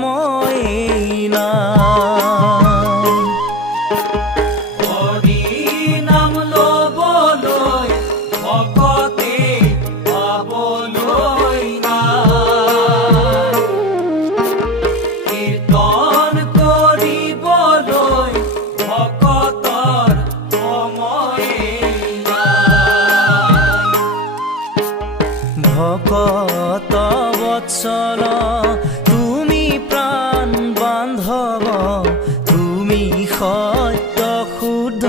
সময়েই নাই। হৰি নাম লবলৈ ভকতে পাবলৈ নাই, কীৰ্তন কৰিবলৈ ভকতৰ সময়েই নাই। ভকত বৎসল তুমি প্ৰাণ বান্ধৱ, তুমি সত্য শুদ্ধ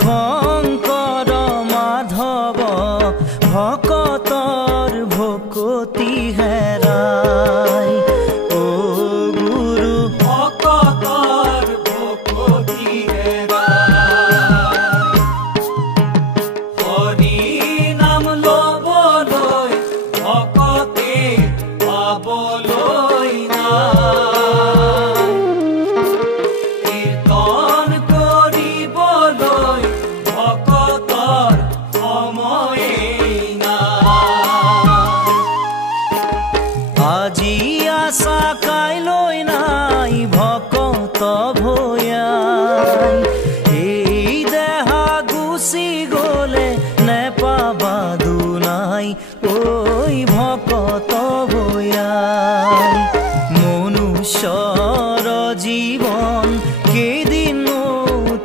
শংকৰ মাধৱ, ভকতৰ ভকতি হেৰাই অ গুৰু ভকতৰ ভকতি হেৰাই। হৰি নাম লবলৈ ভকতে পাবলৈ নাই, কীৰ্তন কৰিবলৈ ভকতৰ সময়েই নাই। আজি আশা কাইলৈ নাই ভকত ভয়াই, এই দেহা গুচি গলে নেপাবা দুনাই ঐ ভকত ভয়াই। মনুষ্যৰ জীৱন কেইদিনো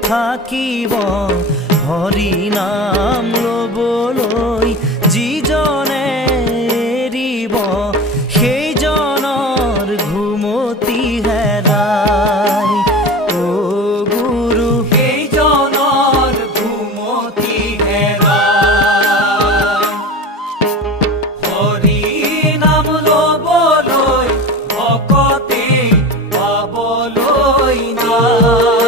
থাকিব, হৰি নাম লবলৈ